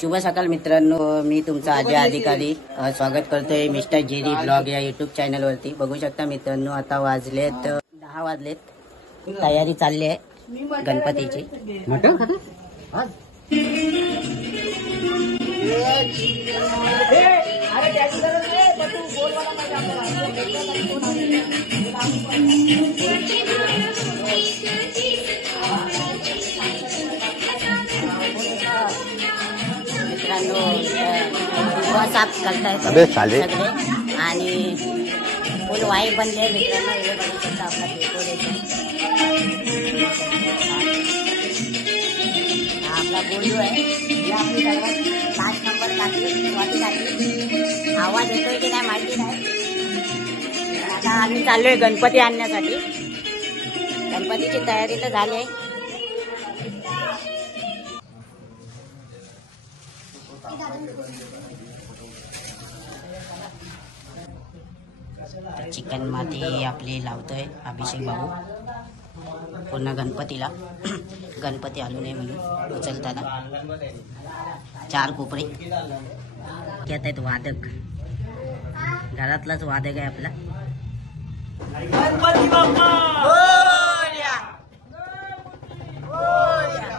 शुभ सकाळ मित्रांनो, मी तुमचा अजय अधिकारी स्वागत करतोय मिस्टर जेरी ब्लॉग या युट्यूब चॅनल वरती। बघू शकता मित्रांनो, आता वाजलेत 10 वाजलेत, तयारी चालली आहे गणपतीची। मटण खाता मित्रांनो, साफ करतायत सगळे आणि फुल वाई बनले मित्रांनो। हे बघू शकता आपला डेकोरेशन, आपला बोलू आहे। ही आपली सर्वात लास्ट नंबर टाकली वाटी टाकली, आवाज येतोय की नाही माहिती नाही। आता आम्ही चाललोय गणपती आणण्यासाठी। गणपतीची तयारी तर झाली आहे। चिकन मध्ये आपले लावतोय अभिषेक भाऊ पूर्ण गणपतीला। गणपती आलू नये म्हणून उचलताना 4 कोपरे घेत आहेत। वादक घरातलाच वादक आहे आपला। गणपती बाप्पा मोरया, मोरया।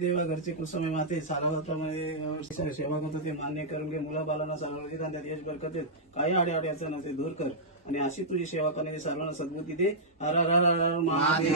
देवा घरचे कुसुमे माते सालावतामध्ये सेवा करतो ते मान्य करून घे। मुला बालांना सर्वांना त्यात यश बरकत देत, काही आडे अडचण ते दूर कर आणि अशी तुझी सेवा करण्याची सर्वांना सद्बुद्धी दे। हर हर हर हर महादेव।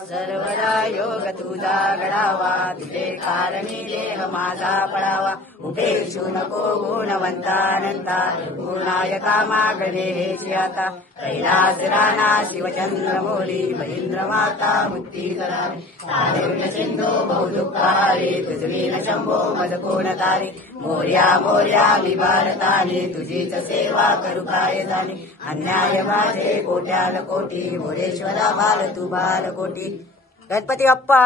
सर्वदा योग तुझा घडावा, तुझे कारणी देह माझा पडावा। उपेक्षु नको गुणवंतानंता गुणायका मागणे हेची आता कैलास राणा शिवचंद्र मोरी महेंद्र माता मुक्तीधरा तारुण्य सिंधू बहुदुःखारे तुझवीन शंभो मज कोण तारे मोर्या मोर्या मी भारताने तुझीच सेवा करू काय झाले अन्याय माझे कोट्याल कोटी मोरेश्वरा बाल तू बाल कोटी गणपती बाप्पा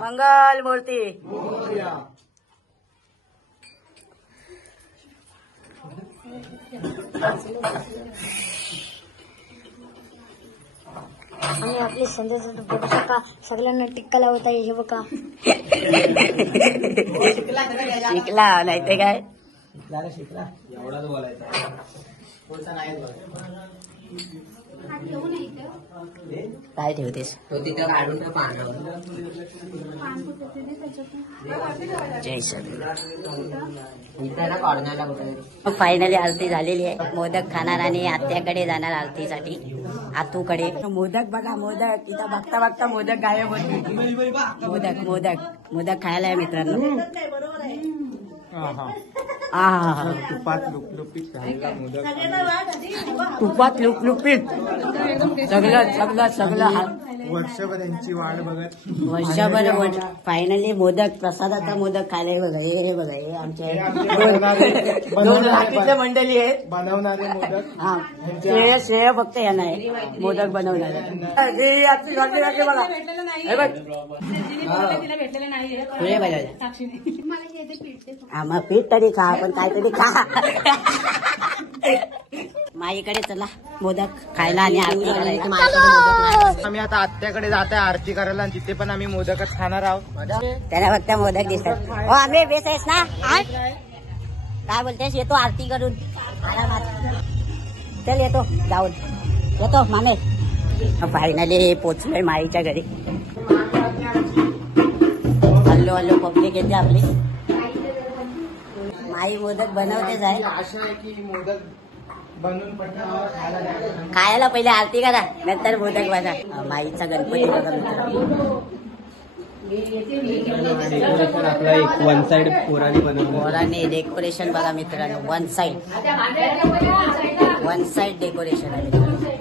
मंगल मूर्ती आणि आपले संदेश बघू शका सगळ्यांना टिक्का लावता हे बघा शिकला नाही ते काय शिकला एवढाच बोलायचा पुढचा नाही काय ठेवतेस तो तिथं काढून पाहणार जय श्री इथं ना कॉर्नरला कुठे फायनली आरती झालेली आहे मोदक खाणार आणि आत्याकडे जाणार आरतीसाठी आतूकडे मोदक बघा मोदक इथं बघता बघता मोदक गायब होते मोदक मोदक मोदक खायला आहे मित्रांनो तुपात लुपलुपीत झालेला मोदक तुपात लुपलुपीत सगळं सगळं वर्षभर यांची वाट बघत वर्षभर फायनली मोदक प्रसादाचा मोदक खायला हे बघा हे आमचे दोन रात्रीचे मंडळी आहेत बनवणारे मोदक हा श्रेय फक्त यांना आहे मोदक बनवणारे बघा हे बघ पुढे बघा हा मग पीठ तरी खा पण काहीतरी खा माईकडे चला मोदक खायला आणि आरती करायला आम्ही आता आत्याकडे जात आहे आरती करायला आणि तिथे पण आम्ही मोदकच खाणार आहोत त्याला फक्त मोदक दिसतात हो आम्ही बेस आहेस ना काय बोलतेस येतो आरती करून आरामात चल येतो जाऊन येतो माने फायनली पोचलोय माईच्या घरी हल्लो हल्लो पब्लिक येते आपली माई मोदक बनवतेच आहे आशा आहे की मोदक बनवून पटकन खायला द्यायला. खायला पहिले आरती करा नंतर मोदक बघा माईचा गणपती बघा मित्रांनो डेकोरेशन आपला एक वन साइड पोराने बनवलं पोराने डेकोरेशन बघा मित्रांनो वन साइड डेकोरेशन आहे मित्रांनो